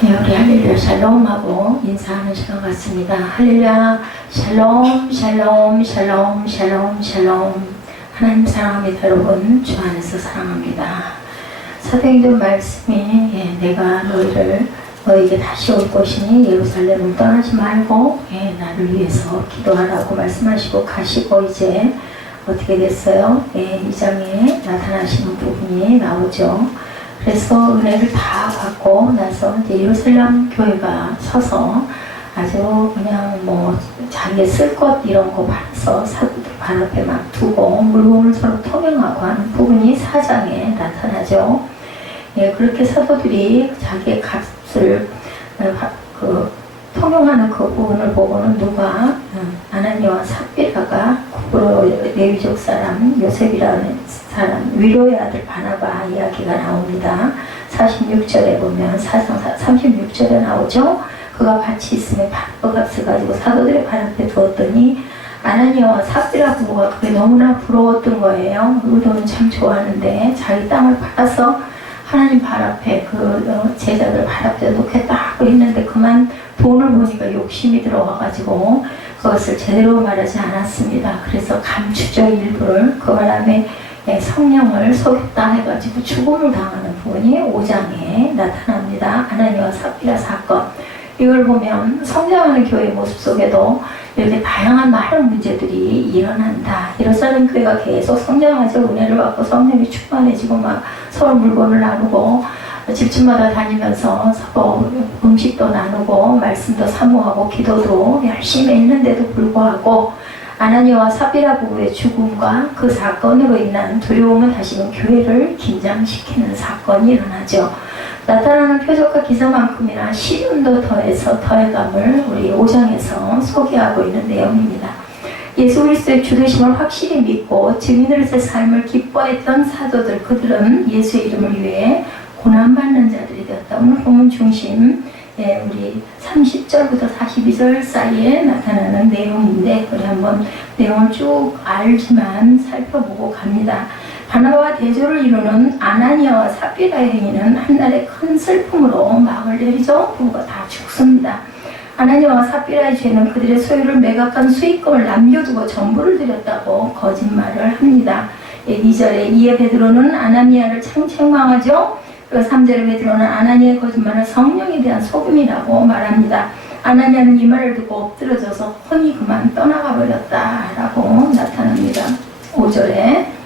네, 우리 할렐루야 샬롬하고 인사하는 시간 같습니다. 할렐루야 샬롬 샬롬 샬롬 샬롬 샬롬. 하나님 사랑합니다. 여러분 주 안에서 사랑합니다. 사도행전 말씀이 내가 너에게 다시 올 것이니 예루살렘을 떠나지 말고 나를 위해서 기도하라고 말씀하시고 가시고, 이제 어떻게 됐어요? 2장에 나타나시는 부분이 나오죠. 그래서 은혜를 다 받고 나서 이제 예루살렘 교회가 서서 아주 그냥 자기의 쓸 것 이런 거 팔아서 사도들 발 앞에 막 두고 물건을 서로 통용하고 하는 부분이 4장에 나타나죠. 그렇게 사도들이 자기의 값을 통용하는 그 부분을 보고는 누가 아나니와 삽비라가 구브로 레위족 사람 요셉이라는 사람 위로의 아들 바나바 이야기가 나옵니다. 46절에 보면 36절에 나오죠. 그가 같이 있으면 값을 가지고 사도들의 발 앞에 두었더니 아나니아와 삽비라 부부가 그게 너무나 부러웠던 거예요. 의도는 참 좋아하는데 자기 땅을 팔아서 하나님 발 앞에 제자들 발 앞에 놓겠다고 했는데 그만 돈을 보니까 욕심이 들어와가지고 그것을 제대로 말하지 않았습니다. 그래서 감추죠. 일부를. 그 바람에 성령을 속였다 해가지고 죽음을 당하는 부분이 5장에 나타납니다. 아나니아와 삽비라 사건. 이걸 보면 성장하는 교회의 모습 속에도 이렇게 다양한 많은 문제들이 일어난다. 예루살렘 교회가 계속 성장하죠. 은혜를 받고 성령이 충만해지고 막 서로 물건을 나누고 집집마다 다니면서 서로 음식도 나누고 말씀도 사모하고 기도도 열심히 했는데도 불구하고 아나니아와 삽비라 부부의 죽음과 그 사건으로 인한 두려움은 다시금 교회를 긴장시키는 사건이 일어나죠. 나타나는 표적과 기사만큼이나 시련도 더해감을 우리 5장에서 소개하고 있는 내용입니다. 예수 그리스도의 주되심을 확실히 믿고 증인으로서의 삶을 기뻐했던 사도들, 그들은 예수의 이름을 위해 고난받는 자들이 되었다. 오늘 본문 중심 우리 30절부터 42절 사이에 나타나는 내용인데 우리 한번 내용을 쭉 알지만 살펴보고 갑니다. 바나바와 대조를 이루는 아나니아와 삽비라의 행위는 한날의 큰 슬픔으로 막을 내리죠. 부부가 다 죽습니다. 아나니아와 삽비라의 죄는 그들의 소유를 매각한 수익금을 남겨두고 전부를 드렸다고 거짓말을 합니다. 2절에 이에 베드로는 아나니아를 창청망하죠. 그리고 3절에 베드로는 아나니아의 거짓말을 성령에 대한 속임이라고 말합니다. 아나니아는 이 말을 듣고 엎드러져서 혼이 그만 떠나가 버렸다라고 나타납니다. 5절에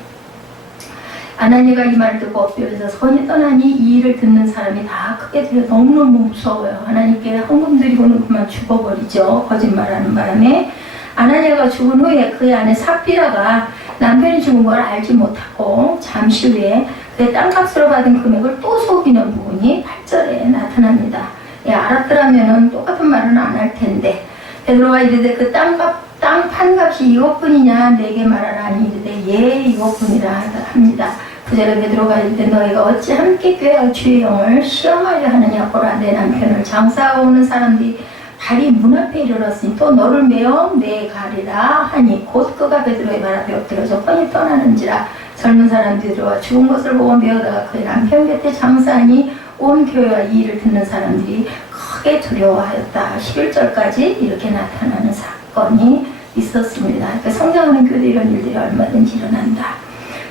아나니아가 이 말을 듣고 엎드려서 혼이 떠나니 이 일을 듣는 사람이 다 크게 들려 너무너무 무서워요. 하나님께 헌금 드리고는 그만 죽어버리죠. 거짓말하는 바람에 아나니아가 죽은 후에 그의 아내 삽비라가 남편이 죽은 걸 알지 못하고 잠시 후에 그의 땅값으로 받은 금액을 또 속이는 부분이 8절에 나타납니다. 알았더라면 똑같은 말은 안 할 텐데 베드로가 이르되 그 땅 판값이 이것뿐이냐 내게 말하라니 이르되 예 이것뿐이라 합니다. 9절에 베드로가 이르되 너희가 어찌 함께 꾀할 주의 영을 시험하려 하느냐. 보라 내 남편을 장사하고 오는 사람들이 발이 문 앞에 이르렀으니 또 너를 메어 내가리라 하니 곧 그가 베드로의 발 앞에 엎드려서 뻔히 떠나는지라. 젊은 사람들이 들어와 죽은 것을 보고 메어다가 그의 남편 곁에 장사하니 온 교회와 이 일을 듣는 사람들이 크게 두려워하였다. 11절까지 이렇게 나타나는 사건이 있었습니다. 그러니까 성장하는 교회 이런 일들이 얼마든지 일어난다.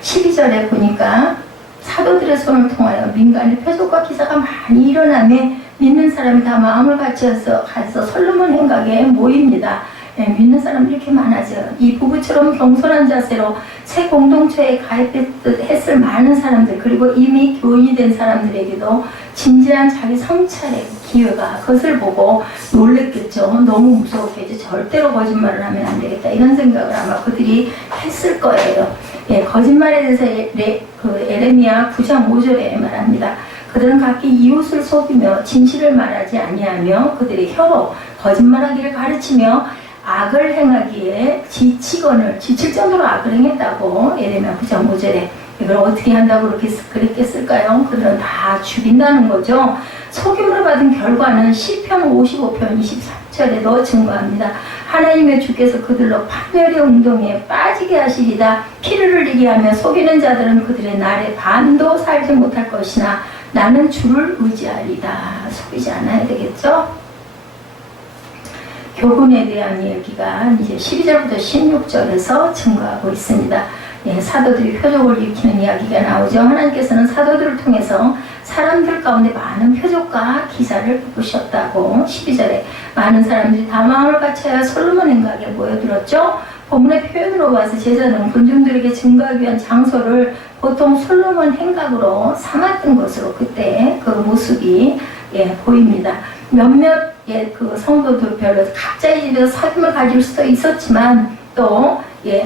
12절에 보니까 사도들의 손을 통하여 민간의 표적과 기사가 많이 일어나며 믿는 사람이 다 마음을 같이해서 솔로몬 행각에 모입니다. 믿는 사람들이 이렇게 많아져요. 이 부부처럼 겸손한 자세로 새 공동체에 가입했을 많은 사람들, 그리고 이미 교인이 된 사람들에게도 진지한 자기 성찰의 기회가 그것을 보고 놀랬겠죠. 너무 무서웠겠죠. 절대로 거짓말을 하면 안 되겠다 이런 생각을 아마 그들이 했을 거예요. 거짓말에 대해서 에레미야 9장 5절에 말합니다. 그들은 각기 이웃을 속이며 진실을 말하지 아니하며 그들의 혀로 거짓말하기를 가르치며 악을 행하기에 지칠 정도로 악을 행했다고 에레미야 9장 5절에. 이걸 어떻게 한다고 그랬겠을까요? 그들은 다 죽인다는 거죠. 속임으로 받은 결과는 시편 55편 23절에도 증거합니다. 하나님의 주께서 그들로 판멸의 운동에 빠지게 하시리다. 피를 흘리게 하며 속이는 자들은 그들의 날에 반도 살지 못할 것이나 나는 주를 의지하리다. 속이지 않아야 되겠죠? 교훈에 대한 얘기가 이제 12절부터 16절에서 증거하고 있습니다. 예, 사도들이 표적을 일으키는 이야기가 나오죠. 하나님께서는 사도들을 통해서 사람들 가운데 많은 표적과 기사를 베푸셨다고 12절에 많은 사람들이 다 마음을 같이하여 솔로몬 행각에 모여들었죠. 본문의 표현으로 봐서 제자들은 군중들에게 증거하기 위한 장소를 보통 솔로몬 행각으로 삼았던 것으로 그때 그 모습이 보입니다. 몇몇 그 성도들별로 각자의 집에서 사귐을 가질 수도 있었지만 또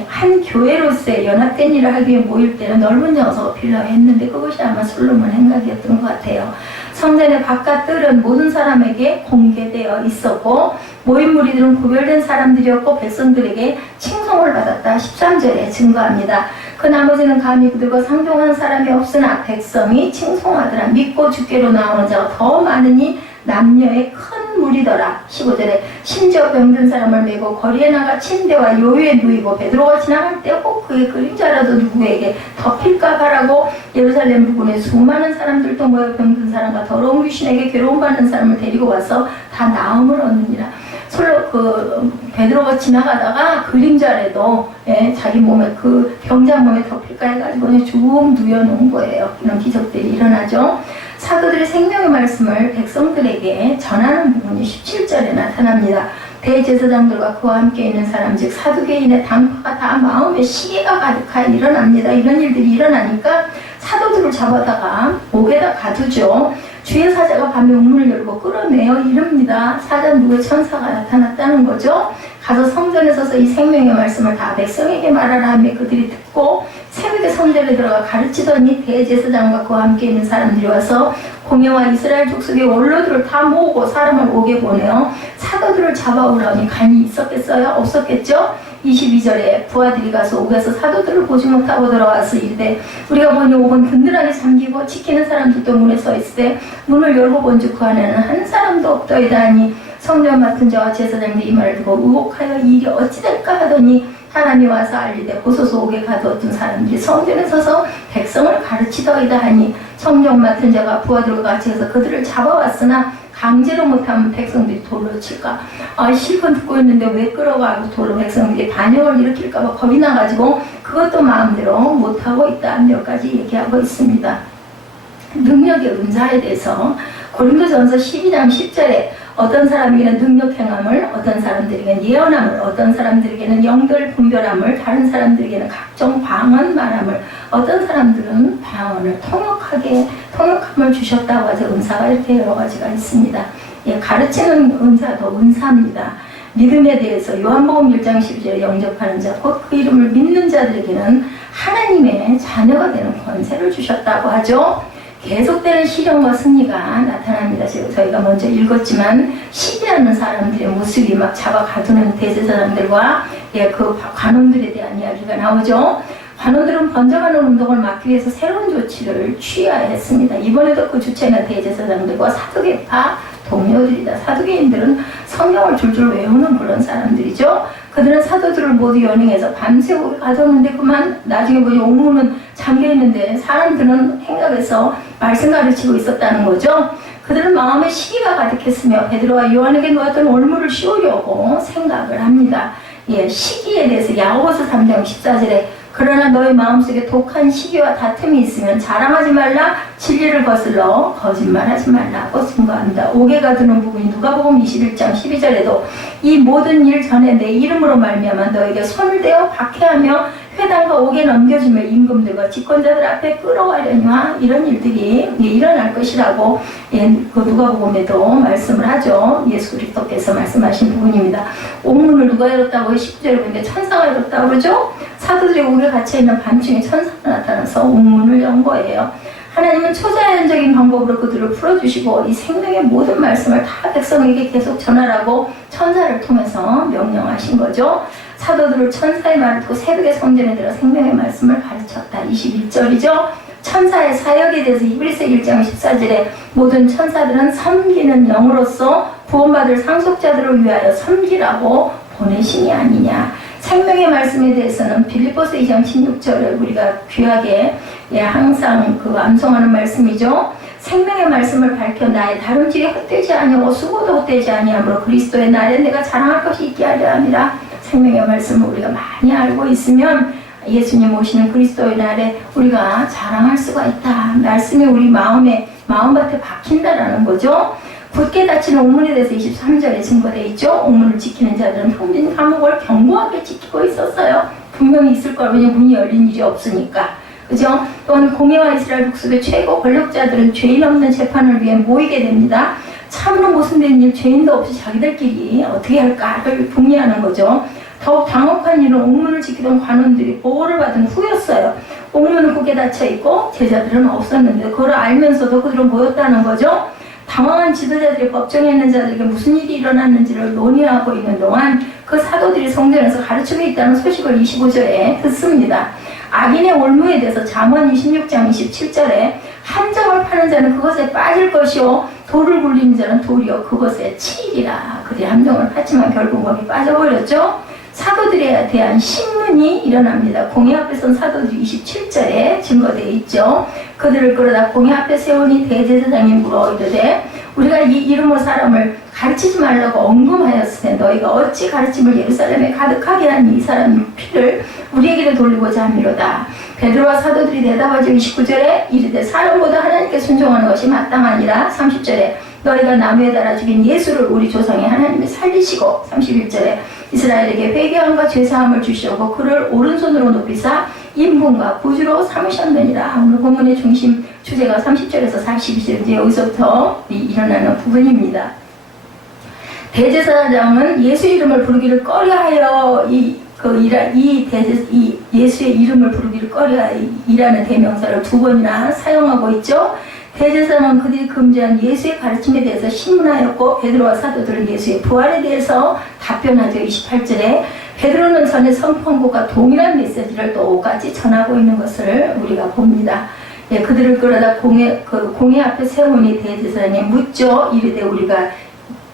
한 교회로서의 연합된 일을 하기 위해 모일 때는 넓은 장소가 필요했는데 그것이 아마 솔로몬 행각이었던 것 같아요. 성전의 바깥들은 모든 사람에게 공개되어 있었고 모인 무리들은 구별된 사람들이었고 백성들에게 칭송을 받았다. 13절에 증거합니다. 그 나머지는 감히 그들과 상종한 사람이 없으나 백성이 칭송하더라. 믿고 주께로 나오는 자가 더 많으니 남녀의 큰 무리더라. 15절에 심지어 병든 사람을 메고 거리에 나가 침대와 요유에 누이고 베드로가 지나갈 때 혹 그의 그림자라도 누구에게 덮일까 바라고 예루살렘 부근에 수많은 사람들도 모여 병든 사람과 더러운 귀신에게 괴로움받는 사람을 데리고 와서 다 나음을 얻느니라. 솔로 베드로가 지나가다가 그림자라도 자기 몸에 그 병자 몸에 덮일까 해가지고 쭉 누워놓은 거예요. 이런 기적들이 일어나죠. 사도들의 생명의 말씀을 백성들에게 전하는 부분이 17절에 나타납니다. 대제사장들과 그와 함께 있는 사람 즉 사두개인의 당파가 다 마음에 시기가 가득하여 일어납니다. 이런 일들이 일어나니까 사도들을 잡아다가 옥에다 가두죠. 주의 사자가 밤에 우문을 열고 끌어내어 이릅니다. 사자 누구의 천사가 나타났다는 거죠. 가서 성전에 서서 이 생명의 말씀을 다 백성에게 말하라 하며 그들이 듣고 새벽에 성전에 들어가 가르치더니 대제사장과 그와 함께 있는 사람들이 와서 공회와 이스라엘 족속의 원로들을 다 모으고 사람을 옥에 보내어 사도들을 잡아오라니 간이 있었겠어요? 없었겠죠? 22절에 부하들이 가서 옥에서 사도들을 보지 못하고 들어와서 이르되 우리가 보니 옥은 든든하게 잠기고 지키는 사람들도 문에 서 있을 때 문을 열고 본즉 그 안에는 한 사람도 없더이다 하니 성전 맡은 자와 제사장들이 이 말을 듣고 의혹하여 이 일이 어찌 될까 하더니 사람이 와서 알리되 보소서 옥에 가두었던 사람들이 성전에 서서 백성을 가르치더이다 하니 성전 맡은 자가 부하들과 같이 해서 그들을 잡아왔으나 강제로 못하면 백성들이 돌로 칠까. 실컷 듣고 있는데 왜 끌어가고 돌로 백성들이 반역을 일으킬까봐 겁이 나가지고 그것도 마음대로 못하고 있다. 몇 가지 얘기하고 있습니다. 능력의 은사에 대해서 고린도전서 12장 10절에 어떤 사람에게는 능력 행함을, 어떤 사람들에게는 예언함을, 어떤 사람들에게는 영들 분별함을, 다른 사람들에게는 각종 방언 말함을, 어떤 사람들은 방언을 통역함을 주셨다고 하죠. 은사가 이렇게 여러 가지가 있습니다. 가르치는 은사도 은사입니다. 믿음에 대해서 요한복음 1장 12절에 영접하는 자, 곧 그 이름을 믿는 자들에게는 하나님의 자녀가 되는 권세를 주셨다고 하죠. 계속되는 시련과 승리가 나타납니다. 저희가 먼저 읽었지만 시기하는 사람들의 모습이 막 잡아 가두는 대제사장들과 그 관원들에 대한 이야기가 나오죠. 관원들은 번져가는 운동을 막기 위해서 새로운 조치를 취해야 했습니다. 이번에도 그 주체는 대제사장들과 사두개파 동료들이다. 사두개인들은 성경을 줄줄 외우는 그런 사람들이죠. 그들은 사도들을 모두 연행해서 밤새고 가뒀는데 그만 나중에 보니 옥문은 잠겨있는데 사람들은 행각에서 말씀 가르치고 있었다는 거죠. 그들은 마음에 시기가 가득했으며 베드로와 요한에게 놓았던 올무를 씌우려고 생각을 합니다. 시기에 대해서 야고보서 3장 14절에 그러나 너희 마음속에 독한 시기와 다툼이 있으면 자랑하지 말라. 진리를 거슬러 거짓말하지 말라고 증거합니다. 옥에 가두는 부분이 누가복음 21장 12절에도 이 모든 일 전에 내 이름으로 말미암아 너에게 손을 대어 박해하며 회당과 옥에 넘겨주며 임금들과 집권자들 앞에 끌어가려니와 이런 일들이 일어날 것이라고 그 누가복음에도 말씀을 하죠. 예수 그리스도께서 말씀하신 부분입니다. 옥문을 누가 열었다고 10절에 보니까 천사가 열었다고 그러죠. 사도들이 옥에 갇혀있는 밤중에 천사가 나타나서 옥문을 연 거예요. 하나님은 초자연적인 방법으로 그들을 풀어주시고 이 생명의 모든 말씀을 다 백성에게 계속 전하라고 천사를 통해서 명령하신 거죠. 사도들을 천사의 말을 듣고 새벽에 성전에 들어 생명의 말씀을 가르쳤다. 21절이죠. 천사의 사역에 대해서 히브리서 1장 14절에 모든 천사들은 섬기는 영으로서 구원받을 상속자들을 위하여 섬기라고 보내신이 아니냐. 생명의 말씀에 대해서는 빌립보서 2장 16절을 우리가 귀하게 항상 암송하는 말씀이죠. 생명의 말씀을 밝혀 나의 다름질이 헛되지 아니하고 수고도 헛되지 아니하므로 그리스도의 날에 내가 자랑할 것이 있게 하려 함이라. 생명의 말씀을 우리가 많이 알고 있으면 예수님 오시는 그리스도의 날에 우리가 자랑할 수가 있다. 말씀이 우리 마음밭에 박힌다라는 거죠. 굳게 닫히는 옥문에 대해서 23절에 증거되어 있죠. 옥문을 지키는 자들은 흥빈 감옥을 견고하게 지키고 있었어요. 분명히 있을 거예요. 왜냐면 문이 열린 일이 없으니까. 그죠? 또한 공예와 이스라엘 북속의 최고 권력자들은 죄인 없는 재판을 위해 모이게 됩니다. 참으로 모순된 일, 죄인도 없이 자기들끼리 어떻게 할까를 궁리하는 거죠. 더욱 당혹한 일은 옥문을 지키던 관원들이 보호를 받은 후였어요. 옥문은 굳게 닫혀있고 제자들은 없었는데 그걸 알면서도 그들은 모였다는 거죠. 당황한 지도자들이 법정에 있는 자들에게 무슨 일이 일어났는지를 논의하고 있는 동안 그 사도들이 성전에서 가르치고 있다는 소식을 25절에 듣습니다. 악인의 올무에 대해서 잠언 26장 27절에 함정을 파는 자는 그것에 빠질 것이요 돌을 굴리는 자는 도리어 그것에 치이리라. 그들이 함정을 팠지만 결국 거기 빠져버렸죠. 사도들에 대한 신문이 일어납니다. 공회 앞에 선 사도들이 27절에 증거되어 있죠. 그들을 끌어다 공회 앞에 세우니 대제사장이 물어 이르되 우리가 이 이름으로 사람을 가르치지 말라고 언금하였으니 너희가 어찌 가르침을 예루살렘에 가득하게 하니 이 사람의 피를 우리에게로 돌리고자 함이로다. 베드로와 사도들이 대답하지 29절에 이르되 사람보다 하나님께 순종하는 것이 마땅하니라. 30절에 너희가 나무에 달아 죽인 예수를 우리 조상의 하나님이 살리시고 31절에 이스라엘에게 회개함과 죄사함을 주시려고 그를 오른손으로 높이사 인분과 구주로 삼으셨느니라. 오늘 본문의 중심 주제가 30절에서 42절 여기서부터 일어나는 부분입니다. 대제사장은 예수 이름을 부르기를 꺼려하여 예수의 이름을 부르기를 꺼려하여 이라는 대명사를 두 번이나 사용하고 있죠. 대제사장은 그들이 금지한 예수의 가르침에 대해서 신문하였고 베드로와 사도들은 예수의 부활에 대해서 답변하죠. 28절에 베드로는 전에 선포한 것과 동일한 메시지를 똑같이 전하고 있는 것을 우리가 봅니다. 예, 그들을 끌어다 공회 앞에 세우니 대제사장이 묻죠. 이르되 우리가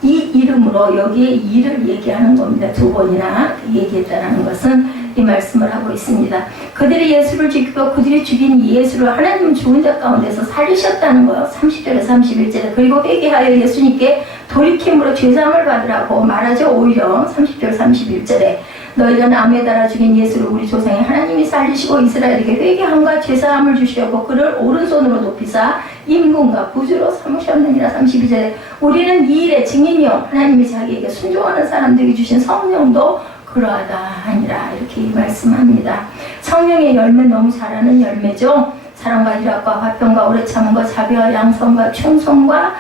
이 이름으로 여기에 이를 얘기하는 겁니다. 두 번이나 얘기했다는 것은 이 말씀을 하고 있습니다. 그들이 예수를 죽이고 그들이 죽인 예수를 하나님은 죽은 자 가운데서 살리셨다는 거예요. 30절에 31절에 그리고 회개하여 예수님께 돌이킴으로 죄사함을 받으라고 말하죠. 오히려 30절 31절에 너희가 나무에 달아 죽인 예수를 우리 조상의 하나님이 살리시고 이스라엘에게 회개함과 죄사함을 주시려고 그를 오른손으로 높이사 임금과 구주로 삼으셨느니라. 32절에 우리는 이 일의 증인이요 하나님이 자기에게 순종하는 사람들에게 주신 성령도 그러하다 하니라. 이렇게 말씀합니다. 성령의 열매 너무 잘하는 열매죠. 사랑과 희락과 화평과 오래 참음과 자비와 양성과 충성과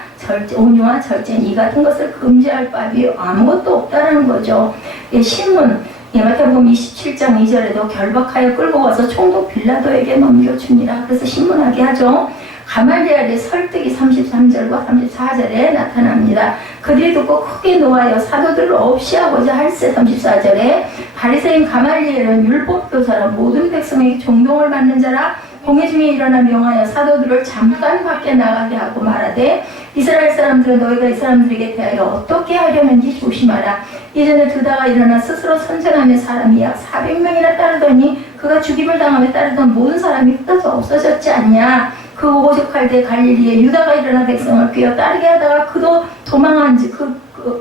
온유와 절제는 이 같은 것을 금지할 바위 아무것도 없다라는 거죠. 신문 마태복음 27장 2절에도 결박하여 끌고 와서 총독 빌라도에게 넘겨주니라. 그래서 신문하게 하죠. 가말리엘의 설득이 33절과 34절에 나타납니다. 그들이 듣고 크게 노하여 사도들을 없이 하고자 할세. 34절에 바리새인 가말리엘은 율법교사라 모든 백성에게 존경을 받는 자라 공회 중에 일어나 명하여 사도들을 잠깐 밖에 나가게 하고 말하되 이스라엘 사람들은 너희가 이 사람들에게 대하여 어떻게 하려는지 조심하라. 이전에 드다가 일어나 스스로 선전하며 사람이 약 400명이나 따르더니 그가 죽임을 당하며 따르던 모든 사람이 흩어져 없어졌지 않냐. 그 오죽할 때 갈릴리에 유다가 일어나 백성을 꿰어 따르게 하다가 그도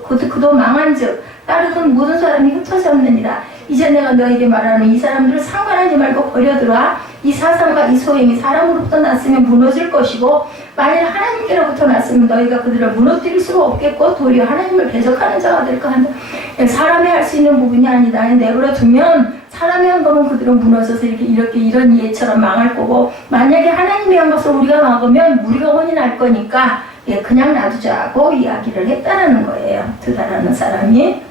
그도 망한즉 따르던 모든 사람이 흩어졌느니라. 이제 내가 너에게 말하는 이 사람들을 상관하지 말고 버려두라. 이 사상과 이 소행이 사람으로부터 났으면 무너질 것이고 만일 하나님께로부터 났으면 너희가 그들을 무너뜨릴 수가 없겠고 도리어 하나님을 대적하는 자가 될까 한다. 사람이 할 수 있는 부분이 아니다. 내버려 두면 사람이 한 거면 그들은 무너져서 이런 예처럼 망할 거고 만약에 하나님이 한 것을 우리가 막으면 우리가 혼이 날 거니까 그냥 놔두자고 이야기를 했다라는 거예요. 드다라는 사람이.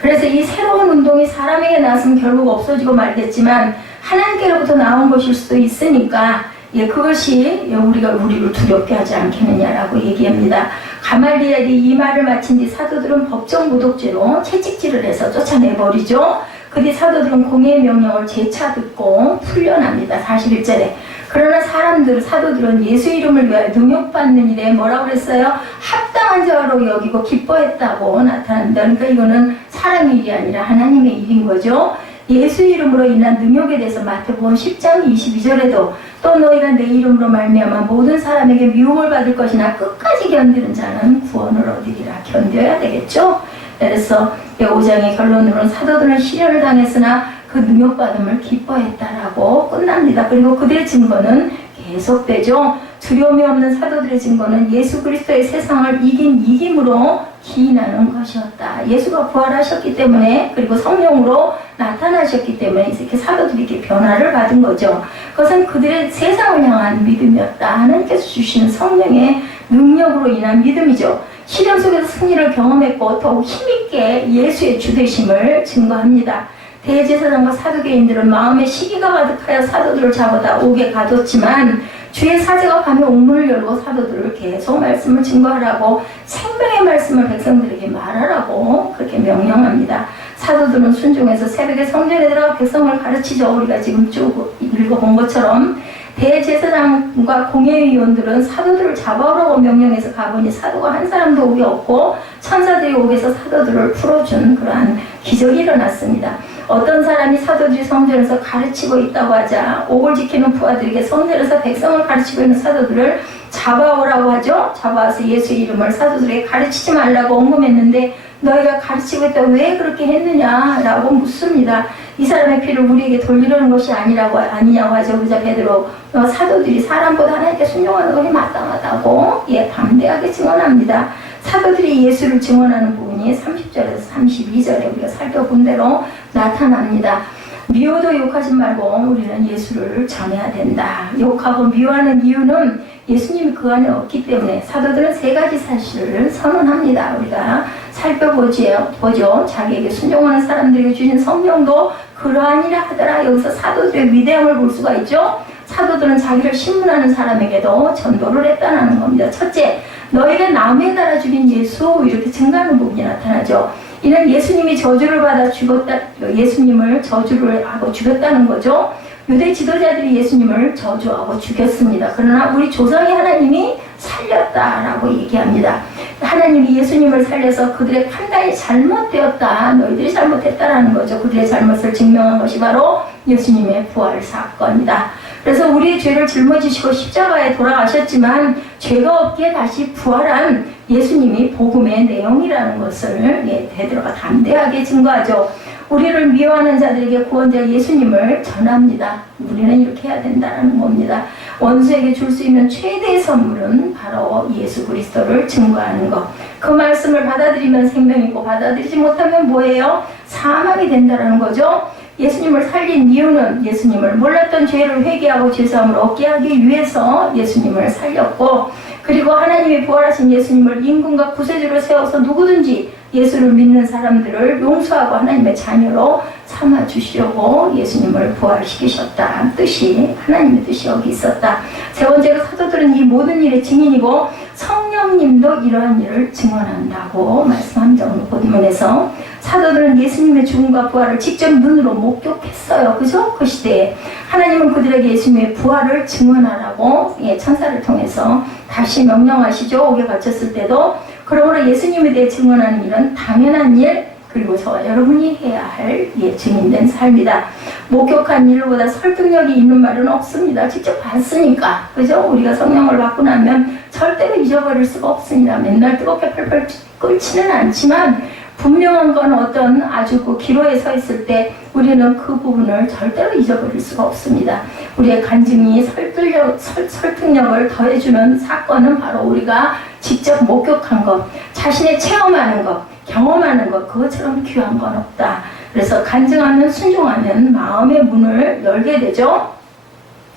그래서 이 새로운 운동이 사람에게 나왔으면 결국 없어지고 말겠지만 하나님께로부터 나온 것일 수도 있으니까 그것이 우리를 두렵게 하지 않겠느냐라고 얘기합니다. 가말리엘이 이 말을 마친 뒤 사도들은 법정 모독죄로 채찍질을 해서 쫓아내버리죠. 그 뒤 사도들은 공회의 명령을 재차 듣고 풀려납니다. 41절에 그러나 사도들은 예수 이름을 위하여 능욕받는 일에 뭐라고 그랬어요? 합당한 자로 여기고 기뻐했다고 나타납니다. 그러니까 이거는 사람의 일이 아니라 하나님의 일인 거죠. 예수 이름으로 인한 능력에 대해서 마태복음 10장 22절에도 또 너희가 내 이름으로 말미암아 모든 사람에게 미움을 받을 것이나 끝까지 견디는 자는 구원을 얻으리라. 견뎌야 되겠죠. 그래서 5장의 결론으로는 사도들은 시련을 당했으나 그 능력받음을 기뻐했다라고 끝납니다. 그리고 그들의 증거는 계속되죠. 두려움이 없는 사도들의 증거는 예수 그리스도의 세상을 이김으로 기인하는 것이었다. 예수가 부활하셨기 때문에, 그리고 성령으로 나타나셨기 때문에 이렇게 사도들이 이렇게 변화를 받은 거죠. 그것은 그들의 세상을 향한 믿음이었다. 하나님께서 주신 성령의 능력으로 인한 믿음이죠. 시련 속에서 승리를 경험했고 더욱 힘있게 예수의 주되심을 증거합니다. 대제사장과 사두개인들은 마음에 시기가 가득하여 사도들을 잡아다 옥에 가뒀지만 주의 사제가 밤에 옥문을 열고 사도들을 계속 말씀을 증거하라고, 생명의 말씀을 백성들에게 말하라고 그렇게 명령합니다. 사도들은 순종해서 새벽에 성전에 들어가 백성을 가르치죠. 우리가 지금 쭉 읽어본 것처럼 대제사장과 공회의원들은 사도들을 잡아오라고 명령해서 가보니 사도가 한 사람도 옥에 없고 천사들이 옥에서 사도들을 풀어준 그러한 기적이 일어났습니다. 어떤 사람이 사도들이 성전에서 가르치고 있다고 하자 옥을 지키는 부하들에게 성전에서 백성을 가르치고 있는 사도들을 잡아오라고 하죠. 잡아와서 예수의 이름을 사도들에게 가르치지 말라고 언급했는데 너희가 가르치고 있다고 왜 그렇게 했느냐라고 묻습니다. 이 사람의 피를 우리에게 돌리려는 것이 아니냐고 하죠. 그자 베드로 사도들이 사람보다 하나님께 순종하는 것이 마땅하다고 담대하게 증언합니다. 사도들이 예수를 증언하는 부분이 30절에서 32절에 우리가 살펴본 대로 나타납니다. 미워도 욕하지 말고 우리는 예수를 전해야 된다. 욕하고 미워하는 이유는 예수님이 그 안에 없기 때문에 사도들은 세 가지 사실을 선언합니다. 우리가 살펴보죠. 자기에게 순종하는 사람들에게 주신 성령도 그러하니라 하더라. 여기서 사도들의 위대함을 볼 수가 있죠. 사도들은 자기를 신문하는 사람에게도 전도를 했다는 겁니다. 첫째, 너희가 나무에 달아 죽인 예수, 이렇게 증가하는 부분이 나타나죠. 이는 예수님이 저주를 받아 죽었다, 예수님을 저주를 하고 죽였다는 거죠. 유대 지도자들이 예수님을 저주하고 죽였습니다. 그러나 우리 조상의 하나님이 살렸다라고 얘기합니다. 하나님이 예수님을 살려서 그들의 판단이 잘못되었다, 너희들이 잘못했다라는 거죠. 그들의 잘못을 증명한 것이 바로 예수님의 부활 사건이다. 그래서 우리의 죄를 짊어지시고 십자가에 돌아가셨지만 죄가 없기에 다시 부활한 예수님이 복음의 내용이라는 것을 베드로가 담대하게 증거하죠. 우리를 미워하는 자들에게 구원자 예수님을 전합니다. 우리는 이렇게 해야 된다는 겁니다. 원수에게 줄 수 있는 최대의 선물은 바로 예수 그리스도를 증거하는 것. 그 말씀을 받아들이면 생명이고 받아들이지 못하면 뭐예요? 사망이 된다는 거죠. 예수님을 살린 이유는 예수님을 몰랐던 죄를 회개하고 죄사함을 얻게 하기 위해서 예수님을 살렸고, 그리고 하나님이 부활하신 예수님을 임금과 구세주로 세워서 누구든지 예수를 믿는 사람들을 용서하고 하나님의 자녀로 삼아주시려고 예수님을 부활시키셨다. 뜻이, 하나님의 뜻이 여기 있었다. 세 번째로 사도들은 이 모든 일의 증인이고 성령님도 이러한 일을 증언한다고 말씀한 점을 보면서 사도들은 예수님의 죽음과 부활을 직접 눈으로 목격했어요. 그죠? 그 시대에 하나님은 그들에게 예수님의 부활을 증언하라고 천사를 통해서 다시 명령하시죠. 옥에 갇혔을 때도. 그러므로 예수님에 대해 증언하는 일은 당연한 일, 그리고 저와 여러분이 해야 할 증인된 삶이다. 목격한 일보다 설득력이 있는 말은 없습니다. 직접 봤으니까. 그죠? 우리가 성령을 받고 나면 절대로 잊어버릴 수가 없습니다. 맨날 뜨겁게 펄펄 끓지는 않지만 분명한 건 어떤 아주 그 기로에 서 있을 때 우리는 그 부분을 절대로 잊어버릴 수가 없습니다. 우리의 간증이 설득력을 더해주는 사건은 바로 우리가 직접 목격한 것, 자신의 체험하는 것, 경험하는 것, 그것처럼 귀한 건 없다. 그래서 간증하면, 순종하면 마음의 문을 열게 되죠.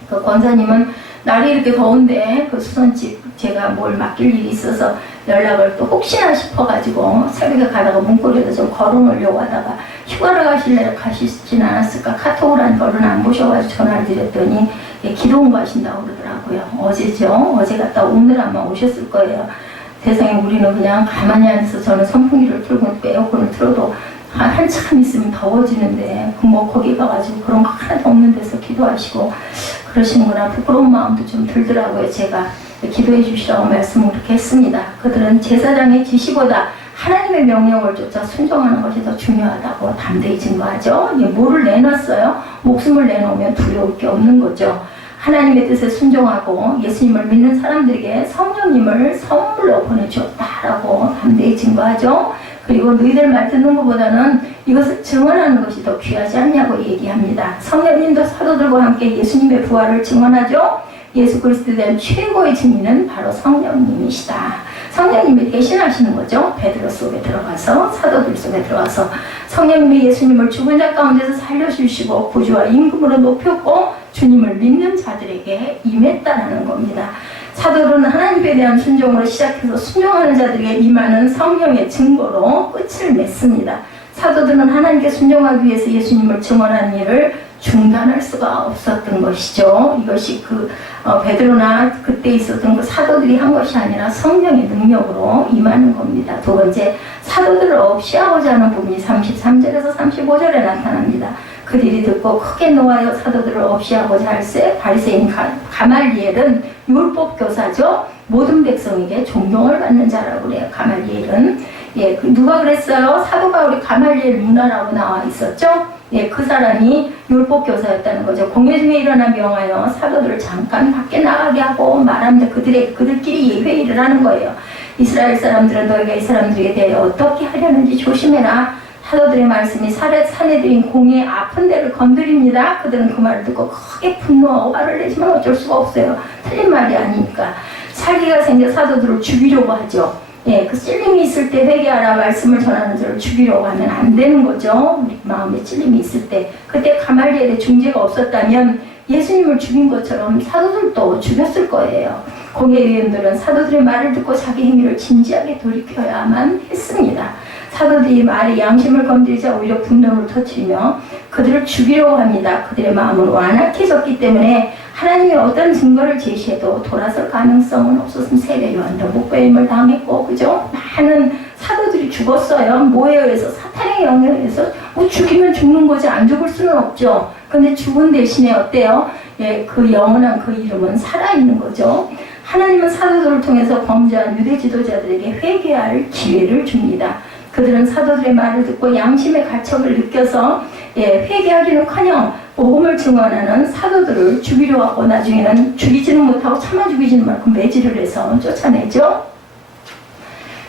그 권사님은 날이 이렇게 더운데 그 수선집 제가 뭘 맡길 일이 있어서 연락을 또 혹시나 싶어가지고 새벽에 가다가 문고리에다 좀 걸어놓으려고 하다가 휴가를 가시진 않았을까 카톡을 한 벌은 안 보셔가지고 전화를 드렸더니 기도원 가신다고 그러더라고요. 어제죠. 어제 갔다 오늘 아마 오셨을 거예요. 세상에 우리는 그냥 가만히 앉아서 저는 선풍기를 틀고 에어컨을 틀어도 한참 있으면 더워지는데 뭐 거기 가가지고 그런 거 하나도 없는 데서 기도하시고 그러시는구나. 부끄러운 마음도 좀 들더라고요. 제가 기도해 주시라고 말씀을 그렇게 했습니다. 그들은 제사장의 지시보다 하나님의 명령을 쫓아 순종하는 것이 더 중요하다고 담대히 증거하죠. 뭐를 내놨어요? 목숨을 내놓으면 두려울 게 없는 거죠. 하나님의 뜻에 순종하고 예수님을 믿는 사람들에게 성령님을 선물로 보내주었다라고 담대히 증거하죠. 그리고 너희들 말 듣는 것보다는 이것을 증언하는 것이 더 귀하지 않냐고 얘기합니다. 성령님도 사도들과 함께 예수님의 부활을 증언하죠. 예수 그리스도에 대한 최고의 증인은 바로 성령님이시다. 성령님이 대신하시는 거죠. 베드로 속에 들어가서, 사도들 속에 들어가서 성령님이 예수님을 죽은 자 가운데서 살려주시고 구주와 임금으로 높였고 주님을 믿는 자들에게 임했다라는 겁니다. 사도들은 하나님에 대한 순종으로 시작해서 순종하는 자들에게 임하는 성령의 증거로 끝을 맺습니다. 사도들은 하나님께 순종하기 위해서 예수님을 증언하는 일을 중단할 수가 없었던 것이죠. 이것이 베드로나 그때 있었던 그 사도들이 한 것이 아니라 성령의 능력으로 임하는 겁니다. 두 번째, 사도들을 없이 하고자 하는 부분이 33절에서 35절에 나타납니다. 그들이 듣고 크게 노하여 사도들을 없이 하고자 할세 바리새인 가말리엘은 율법 교사죠. 모든 백성에게 존경을 받는 자라고 그래요. 가말리엘은 누가 그랬어요? 사도 바울이 가말리엘 문화라고 나와 있었죠. 그 사람이 율법 교사였다는 거죠. 공회 중에 일어나 명하여 사도들을 잠깐 밖에 나가게 하고 말하는데 그들끼리 예회의를 하는 거예요. 이스라엘 사람들은 너희가 이 사람들에게 대하여 어떻게 하려는지 조심해라. 사도들의 말씀이 산에 들인 공의 아픈 데를 건드립니다. 그들은 그 말을 듣고 크게 분노하고 화를 내지만 어쩔 수가 없어요. 틀린 말이 아니니까. 살기가 생겨 사도들을 죽이려고 하죠. 그 찔림이 있을 때 회개하라 말씀을 전하는 자를 죽이려고 하면 안 되는 거죠. 우리 마음에 찔림이 있을 때. 그때 가말리엘의 중재가 없었다면 예수님을 죽인 것처럼 사도들도 죽였을 거예요. 공회의원들은 사도들의 말을 듣고 자기 행위를 진지하게 돌이켜야만 했습니다. 사도들이 말에 양심을 건드리자 오히려 분노를 터뜨리며 그들을 죽이려고 합니다. 그들의 마음은 완악해졌기 때문에 하나님이 어떤 증거를 제시해도 돌아설 가능성은 없었으면 세례 요한도 목배임을 당했고, 그죠? 많은 사도들이 죽었어요. 뭐에 의해서? 사탄의 영향에 의해서. 죽이면 죽는 거지 안 죽을 수는 없죠. 근데 죽은 대신에 어때요? 그 영원한 그 이름은 살아있는 거죠. 하나님은 사도들을 통해서 범죄한 유대 지도자들에게 회개할 기회를 줍니다. 그들은 사도들의 말을 듣고 양심의 가책을 느껴서 회개하기는커녕 복음을 증언하는 사도들을 죽이려 하고 나중에는 죽이지는 못하고 차마 죽이지는 말고 매질을 해서 쫓아내죠.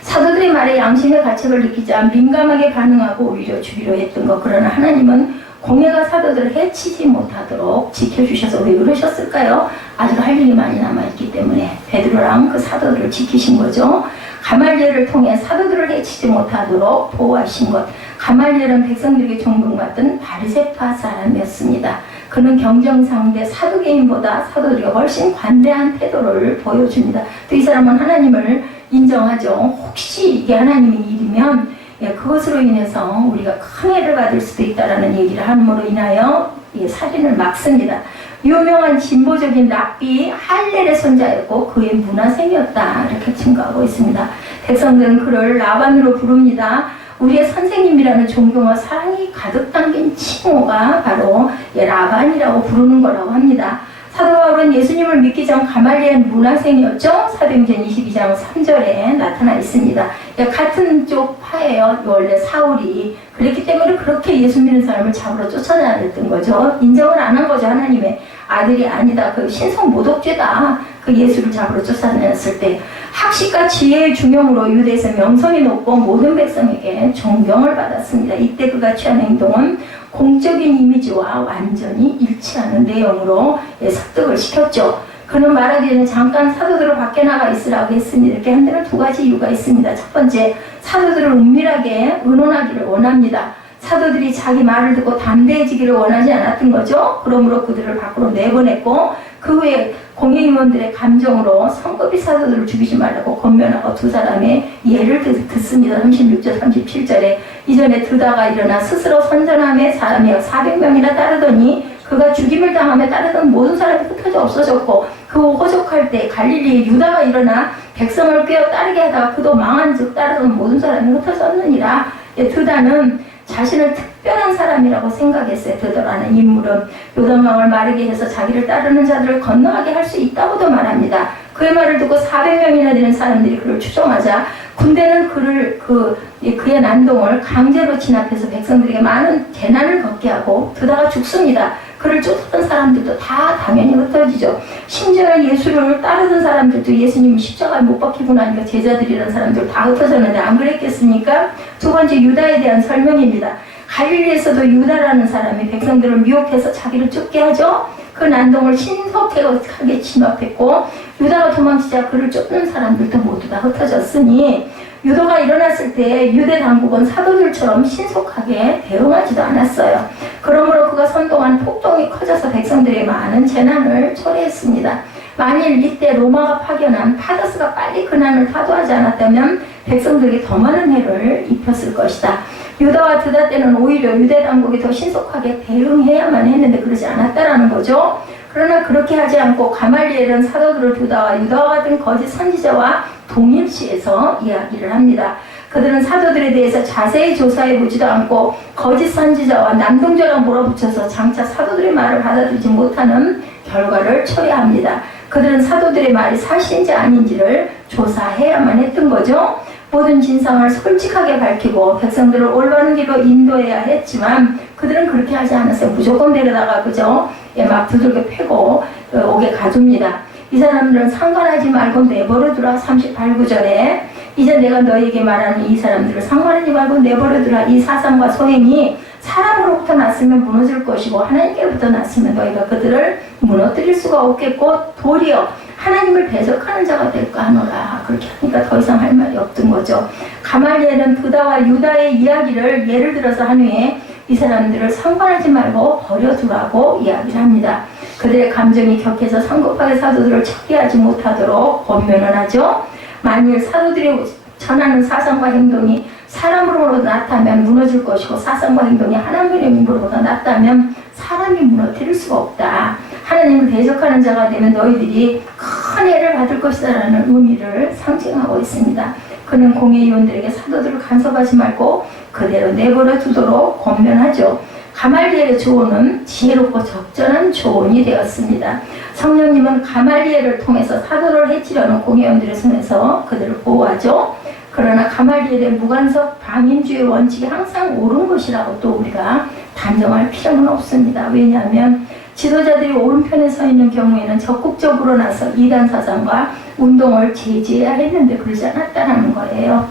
사도들의 말에 양심의 가책을 느끼자 민감하게 반응하고 오히려 죽이려 했던 것. 그러나 하나님은 공회가 사도들을 해치지 못하도록 지켜주셔서 왜 그러셨을까요? 아직 할 일이 많이 남아있기 때문에 베드로랑 그 사도들을 지키신 거죠. 가말리엘을 통해 사도들을 해치지 못하도록 보호하신 것. 가말리엘은 백성들에게 존경받던 바리새파 사람이었습니다. 그는 경정상대 사두개인보다 사도들에게 훨씬 관대한 태도를 보여줍니다. 또 이 사람은 하나님을 인정하죠. 혹시 이게 하나님의 일이면 그것으로 인해서 우리가 큰 해를 받을 수도 있다라는 얘기를 함으로 인하여 살인을 막습니다. 유명한 진보적인 랍비 할렐의 손자였고 그의 문화생이었다 이렇게 증거하고 있습니다. 백성들은 그를 라반으로 부릅니다. 우리의 선생님이라는 존경과 사랑이 가득 담긴 칭호가 바로 라반이라고 부르는 거라고 합니다. 사도 바울은 예수님을 믿기 전 가말리엘 문화생이었죠. 사도행전 22장 3절에 나타나 있습니다. 같은 쪽 파예요. 원래 사울이. 그랬기 때문에 그렇게 예수 믿는 사람을 잡으러 쫓아다녔던 거죠. 인정을 안 한 거죠. 하나님의 아들이 아니다. 그 신성 모독죄다. 그 예수를 잡으러 쫓아다녔을 때 학식과 지혜의 중용으로 유대에서 명성이 높고 모든 백성에게 존경을 받았습니다. 이때 그가 취한 행동은 공적인 이미지와 완전히 일치하는 내용으로 습득을 시켰죠. 그는 말하기 전에 잠깐 사도들을 밖에 나가 있으라고 했습니다. 이렇게 한 데는 두 가지 이유가 있습니다. 첫 번째, 사도들을 은밀하게 의논하기를 원합니다. 사도들이 자기 말을 듣고 담대해지기를 원하지 않았던 거죠. 그러므로 그들을 밖으로 내보냈고 그 후에 공회의원들의 감정으로 성급히 사도들을 죽이지 말라고 권면하고 두 사람의 예를 듣습니다. 36절 37절에 이전에 드다가 일어나 스스로 선전함에 사람이 400명이나 따르더니 그가 죽임을 당함에 따르던 모든 사람이 흩어져 없어졌고 그 후 호적할 때 갈릴리에 유다가 일어나 백성을 꿰어 따르게 하다가 그도 망한 즉 따르던 모든 사람이 흩어졌느니라. 드다는 자신을 특별한 사람이라고 생각했어요. 드다라는 인물은 요단강을 마르게 해서 자기를 따르는 자들을 건너가게 할 수 있다고도 말합니다. 그의 말을 듣고 400명이나 되는 사람들이 그를 추종하자 군대는 그의 난동을 강제로 진압해서 백성들에게 많은 재난을 겪게 하고 드다가 죽습니다. 그를 쫓았던 사람들도 다 당연히 흩어지죠. 심지어 예수를 따르던 사람들도 예수님이 십자가에 못 박히고 나니까 제자들이라는 사람들 다 흩어졌는데 안 그랬겠습니까? 두 번째 유다에 대한 설명입니다. 갈릴리에서도 유다라는 사람이 백성들을 미혹해서 자기를 쫓게 하죠. 그 난동을 신속하게 진압했고 유다가 도망치자 그를 쫓는 사람들도 모두 다 흩어졌으니 유도가 일어났을 때 유대 당국은 사도들처럼 신속하게 대응하지도 않았어요. 그러므로 그가 선동한 폭동이 커져서 백성들의 많은 재난을 초래했습니다. 만일 이때 로마가 파견한 파더스가 빨리 그 난을 타도하지 않았다면 백성들에게 더 많은 해를 입혔을 것이다. 유다와 드다 때는 오히려 유대 당국이 더 신속하게 대응해야만 했는데 그러지 않았다라는 거죠. 그러나 그렇게 하지 않고 가말리엘은 사도들을 두다와 유다와 같은 거짓 선지자와 동일시해서 이야기를 합니다. 그들은 사도들에 대해서 자세히 조사해보지도 않고 거짓 선지자와 남동자랑 몰아붙여서 장차 사도들의 말을 받아들이지 못하는 결과를 초래합니다. 그들은 사도들의 말이 사실인지 아닌지를 조사해야만 했던 거죠. 모든 진상을 솔직하게 밝히고 백성들을 올바른 길로 인도해야 했지만 그들은 그렇게 하지 않았어요. 무조건 데려다가 그죠? 막 두들겨 패고 오게 가둡니다. 이 사람들은 상관하지 말고 내버려두라. 38구절에 이제 내가 너에게 말하는 이 사람들을 상관하지 말고 내버려두라. 이 사상과 소행이 사람으로부터 났으면 무너질 것이고 하나님께로부터 났으면 너희가 그들을 무너뜨릴 수가 없겠고 도리어 하나님을 배척하는 자가 될까 하노라. 그렇게 하니까 더 이상 할 말이 없던 거죠. 가말리엘은 드다와 유다의 이야기를 예를 들어서 한 후에 이 사람들을 상관하지 말고 버려두라고 이야기를 합니다. 그들의 감정이 격해서 성급하게 사도들을 처리하지 못하도록 권면을 하죠. 만일 사도들이 전하는 사상과 행동이 사람으로부터 났다면 무너질 것이고 사상과 행동이 하나님의 힘으로부터 났다면 사람이 무너뜨릴 수가 없다. 하나님을 대적하는 자가 되면 너희들이 큰 해를 받을 것이다 라는 의미를 상징하고 있습니다. 그는 공회의원들에게 사도들을 간섭하지 말고 그대로 내버려 두도록 권면하죠. 가말리엘의 조언은 지혜롭고 적절한 조언이 되었습니다. 성령님은 가말리엘을 통해서 사도를 해치려는 공회원들의 손에서 그들을 보호하죠. 그러나 가말리엘의 무간섭 방임주의 원칙이 항상 옳은 것이라고 또 우리가 단정할 필요는 없습니다. 왜냐하면 지도자들이 오른편에 서 있는 경우에는 적극적으로 나서 이단 사상과 운동을 제지해야 했는데 그러지 않았다는 거예요.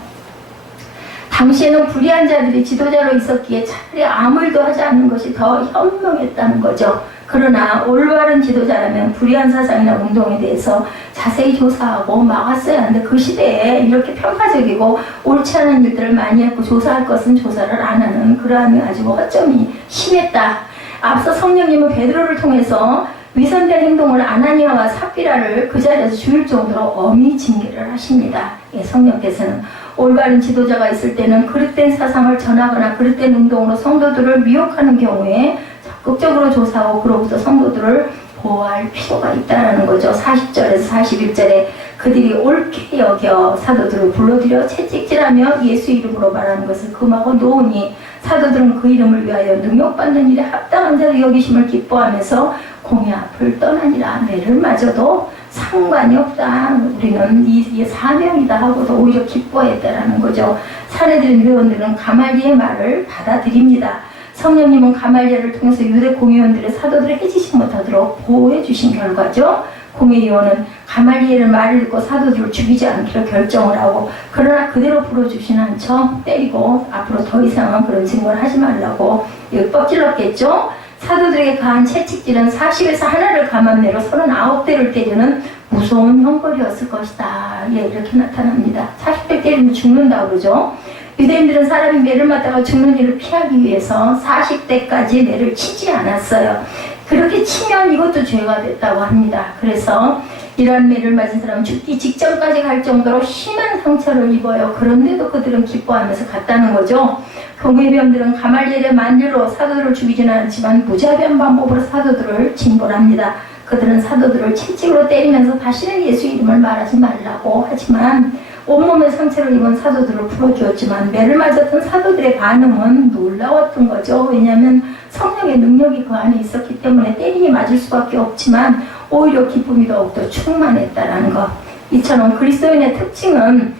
당시에는 불의한 자들이 지도자로 있었기에 차라리 아무 일도 하지 않는 것이 더 현명했다는 거죠. 그러나 올바른 지도자라면 불의한 사상이나 운동에 대해서 자세히 조사하고 막았어야 하는데 그 시대에 이렇게 평가적이고 옳지 않은 일들을 많이 했고 조사할 것은 조사를 안 하는 그러한 아주 허점이 심했다. 앞서 성령님은 베드로를 통해서 위선된 행동을 아나니아와 삽비라를 그 자리에서 죽일 정도로 엄히 징계를 하십니다. 예, 성령께서는 올바른 지도자가 있을 때는 그릇된 사상을 전하거나 그릇된 운동으로 성도들을 미혹하는 경우에 적극적으로 조사하고 그로부터 성도들을 보호할 필요가 있다는 거죠. 40절에서 41절에 그들이 옳게 여겨 사도들을 불러들여 채찍질하며 예수 이름으로 말하는 것을 금하고 놓으니 사도들은 그 이름을 위하여 능욕받는 일에 합당한 자로 여기심을 기뻐하면서 공의 앞을 떠나니라. 매를 맞아도 상관이 없다. 우리는 이 사명이다 하고도 오히려 기뻐했다라는 거죠. 사례들인 회원들은 가말리의 말을 받아들입니다. 성령님은 가말리엘을 통해서 유대 공회원들의 사도들을 해치지 못하도록 보호해 주신 결과죠. 공회의원은 가말리엘의 말을 듣고 사도들을 죽이지 않기로 결정을 하고 그러나 그대로 풀어주시는 한척 때리고 앞으로 더 이상은 그런 증거를 하지 말라고 윽박질렀겠죠. 사도들에게 가한 채찍질은 40에서 하나를 감압내로 39대를 때리는 무서운 형벌이었을 것이다. 예, 이렇게 나타납니다. 40대 때리면 죽는다고 그러죠. 유대인들은 사람이 매를 맞다가 죽는 일을 피하기 위해서 40대까지 매를 치지 않았어요. 그렇게 치면 이것도 죄가 됐다고 합니다. 그래서 이런 매를 맞은 사람은 죽기 직전까지 갈 정도로 심한 상처를 입어요. 그런데도 그들은 기뻐하면서 갔다는 거죠. 공회병들은 가말리엘의 만류로 사도들을 죽이지는 않지만 무자비한 방법으로 사도들을 징벌합니다. 그들은 사도들을 채찍으로 때리면서 다시는 예수 이름을 말하지 말라고 하지만 온몸에 상처를 입은 사도들을 풀어주었지만 매를 맞았던 사도들의 반응은 놀라웠던 거죠. 왜냐하면 성령의 능력이 그 안에 있었기 때문에 때리니 맞을 수밖에 없지만 오히려 기쁨이 더욱더 충만했다라는 것. 이처럼 그리스도인의 특징은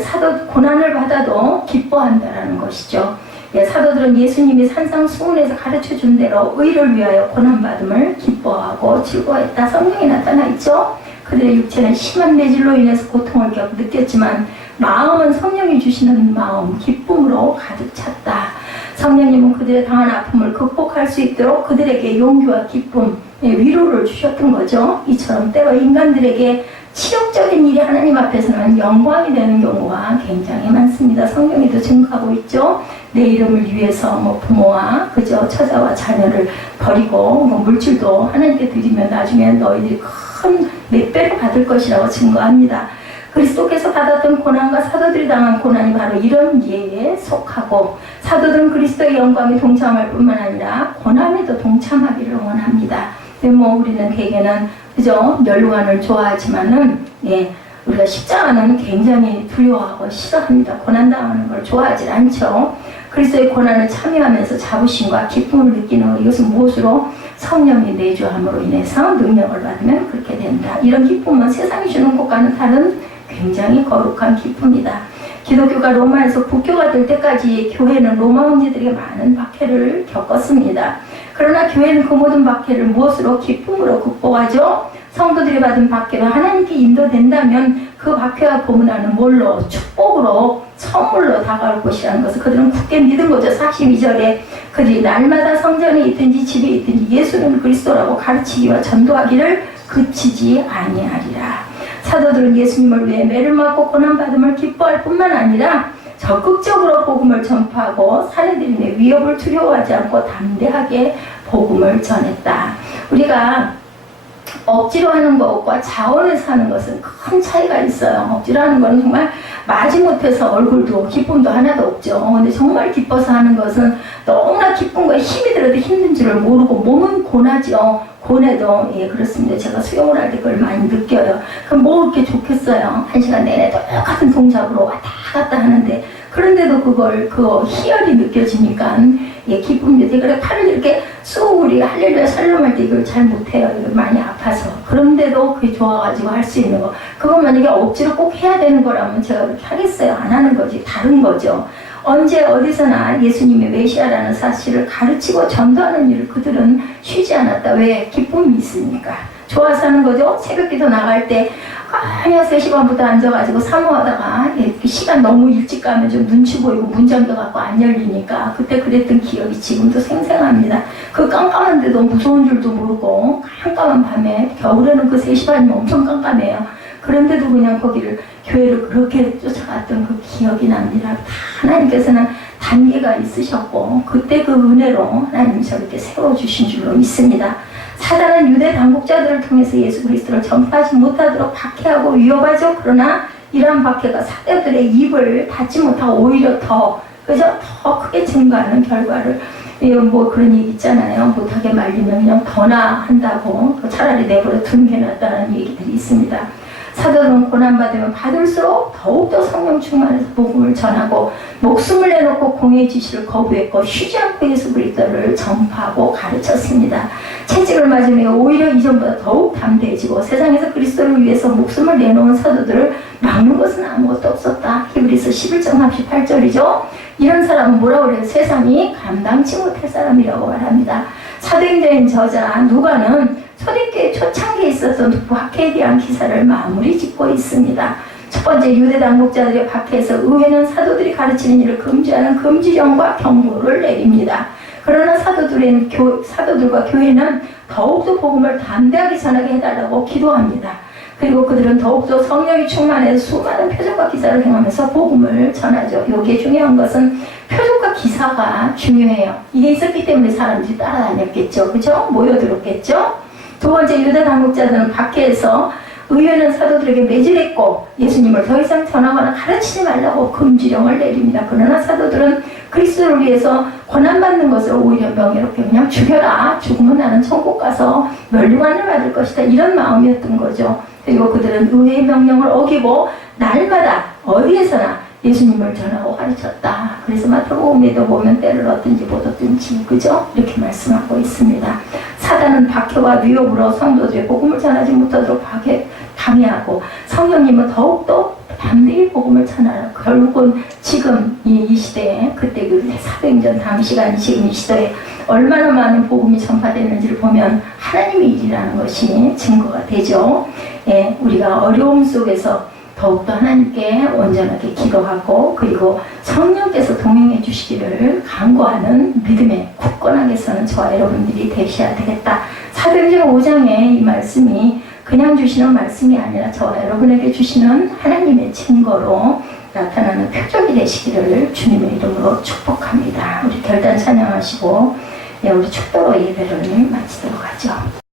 사도 고난을 받아도 기뻐한다라는 것이죠. 사도들은 예수님이 산상수훈에서 가르쳐준 대로 의를 위하여 고난받음을 기뻐하고 즐거워했다. 성령이 나타나 있죠. 그들의 육체는 심한 매질로 인해서 고통을 느꼈지만 마음은 성령이 주시는 마음, 기쁨으로 가득 찼다. 성령님은 그들의 당한 아픔을 극복할 수 있도록 그들에게 용기와 기쁨, 위로를 주셨던 거죠. 이처럼 때로 인간들에게 치욕적인 일이 하나님 앞에서는 영광이 되는 경우가 굉장히 많습니다. 성경에도 증거하고 있죠. 내 이름을 위해서 부모와 그저 처자와 자녀를 버리고 물질도 하나님께 드리면 나중에 너희들이 큰 몇 배를 받을 것이라고 증거합니다. 그리스도께서 받았던 고난과 사도들이 당한 고난이 바로 이런 예에 속하고, 사도들은 그리스도의 영광에 동참할 뿐만 아니라 고난에도 동참하기를 원합니다. 우리는 대개는 그죠? 멸류관을 좋아하지만은 우리가 십자가는 굉장히 두려워하고 싫어합니다. 고난당하는 걸 좋아하지 않죠. 그리스도의 고난을 참여하면서 자부심과 기쁨을 느끼는 것, 이것은 무엇으로? 성령이 내주함으로 인해서 능력을 받으면 그렇게 된다. 이런 기쁨은 세상이 주는 것과는 다른 굉장히 거룩한 기쁨이다. 기독교가 로마에서 국교가 될 때까지 교회는 로마 황제들에게 많은 박해를 겪었습니다. 그러나 교회는 그 모든 박해를 무엇으로? 기쁨으로 극복하죠. 성도들이 받은 박해가 하나님께 인도된다면 그 박해와 고문하는 뭘로? 축복으로, 선물로 다가올 것이라는 것을 그들은 굳게 믿은 거죠. 42절에 그들이 날마다 성전에 있든지 집에 있든지 예수는 그리스도라고 가르치기와 전도하기를 그치지 아니하리라. 사도들은 예수님을 위해 매를 맞고 고난받음을 기뻐할 뿐만 아니라 적극적으로 복음을 전파하고 사내들인의 위협을 두려워하지 않고 담대하게 복음을 전했다. 우리가 억지로 하는 것과 자원해서 하는 것은 큰 차이가 있어요. 억지로 하는 것은 정말 마지못해서 얼굴도 기쁨도 하나도 없죠. 근데 정말 기뻐서 하는 것은 너무나 기쁨과 힘이 들어도 힘든 줄을 모르고 몸은 고나죠. 고뇌도 그렇습니다. 제가 수영을 할 때 그걸 많이 느껴요. 그럼 뭐 이렇게 좋겠어요. 1시간 내내 똑같은 동작으로 왔다 갔다 하는데, 그런데도 그거 희열이 느껴지니까 기쁨이 돼. 그래 팔을 이렇게 쑥 우리 할렐루야 샬롬할 때 이걸 잘 못해요. 이걸 많이 아파서. 그런데도 그게 좋아가지고 할 수 있는 거. 그거 만약에 억지로 꼭 해야 되는 거라면 제가 그렇게 하겠어요. 안 하는 거지. 다른 거죠. 언제 어디서나 예수님의 메시아라는 사실을 가르치고 전도하는 일을 그들은 쉬지 않았다. 왜? 기쁨이 있으니까. 좋아서 하는 거죠. 새벽기도 나갈 때 아니야 3시 반부터 앉아가지고 사모하다가 시간 너무 일찍 가면 좀 눈치 보이고 문 잠겨갖고 안 열리니까 그때 그랬던 기억이 지금도 생생합니다. 그 깜깜한데도 무서운 줄도 모르고 깜깜한 밤에, 겨울에는 그 3시 반이면 엄청 깜깜해요. 그런데도 그냥 거기를 교회를 그렇게 쫓아갔던 그 기억이 납니다. 다 하나님께서는 단계가 있으셨고 그때 그 은혜로 하나님이 저렇게 세워주신 줄로 믿습니다. 사단은 유대 당국자들을 통해서 예수 그리스도를 전파하지 못하도록 박해하고 위협하죠. 그러나 이러한 박해가 사도들의 입을 닫지 못하고 오히려 더 크게 증가하는 결과를, 그런 얘기 있잖아요. 못하게 말리면 그냥 더나 한다고, 차라리 내버려 두는 게 낫다는 얘기들이 있습니다. 사도는 고난받으면 받을수록 더욱더 성령 충만해서 복음을 전하고 목숨을 내놓고 공의 지시를 거부했고 쉬지 않고 예수 그리스도를 전파하고 가르쳤습니다. 채찍을 맞으며 오히려 이전보다 더욱 담대해지고 세상에서 그리스도를 위해서 목숨을 내놓은 사도들을 막는 것은 아무것도 없었다. 히브리서 11장 38절이죠. 이런 사람은 뭐라고 그래요? 세상이 감당치 못할 사람이라고 말합니다. 사도행전의 저자 누가는 초대교회 초창기에 있었던 박해에 대한 기사를 마무리 짓고 있습니다. 첫 번째, 유대 당국자들의 박해에서 의회는 사도들이 가르치는 일을 금지하는 금지령과 경고를 내립니다. 그러나 사도들과 교회는 더욱더 복음을 담대하게 전하게 해달라고 기도합니다. 그리고 그들은 더욱더 성령이 충만해서 수많은 표적과 기사를 행하면서 복음을 전하죠. 여기에 중요한 것은 표적과 기사가 중요해요. 이게 있었기 때문에 사람들이 따라다녔겠죠. 그죠? 모여들었겠죠? 두 번째, 유대 당국자들은 박해에서 의회는 사도들에게 매질했고 예수님을 더 이상 전하거나 가르치지 말라고 금지령을 내립니다. 그러나 사도들은 그리스도를 위해서 고난받는 것을 오히려 명예롭게 그냥 죽여라. 죽으면 나는 천국 가서 멸류관을 받을 것이다. 이런 마음이었던 거죠. 그리고 그들은 의회의 명령을 어기고 날마다 어디에서나 예수님을 전하고 가르쳤다. 그래서 마태복음에도 보면 때를 얻든지 못 얻든지, 그죠? 이렇게 말씀하고 있습니다. 사단은 박해와 위협으로 성도들의 복음을 전하지 못하도록 방해하고 성령님은 더욱더 담대히 복음을 전하라. 결국은 지금 이 시대에 그때 그 사도행전 당시간 지금 이 시대에 얼마나 많은 복음이 전파되는지를 보면 하나님의 일이라는 것이 증거가 되죠. 예, 우리가 어려움 속에서 더욱더 하나님께 온전하게 기도하고 그리고 성령께서 동행해 주시기를 간구하는 믿음에 굳건하게 서는 저와 여러분들이 되셔야 되겠다. 사도행전 5장에 이 말씀이 그냥 주시는 말씀이 아니라 저와 여러분에게 주시는 하나님의 증거로 나타나는 표적이 되시기를 주님의 이름으로 축복합니다. 우리 결단 찬양하시고 우리 축도로 예배를 마치도록 하죠.